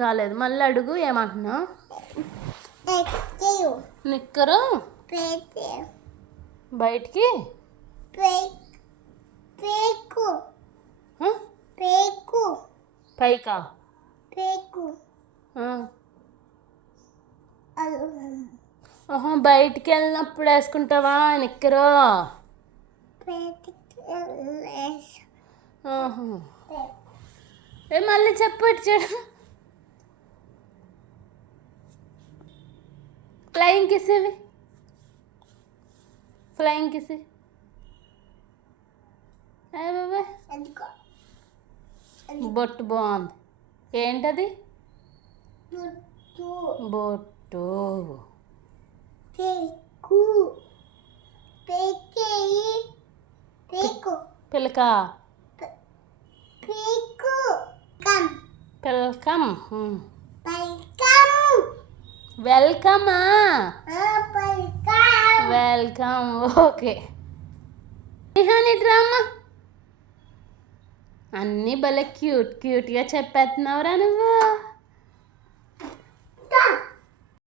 కాలేదు. మళ్ళీ అడుగు ఏమంటున్నావు? నిక్కరు బయటికి పైకా బయటికి వెళ్ళినప్పుడు వేసుకుంటావా నిక్కరు? ఏ మళ్ళీ చెప్పు ఇటు చూడు. ఫ్లయింగ్ కిస్ ఇవి, ఫ్లయింగ్ కిస్ బొట్టు బాగుంది. ఏంటది? బొట్టు పిలక వెల్కమ్ వెల్కమా వెల్కమ్. ఓకే నిహాని డ్రామా అన్నీ భలే క్యూట్గా చెప్పేస్తున్నావురా నువ్వు.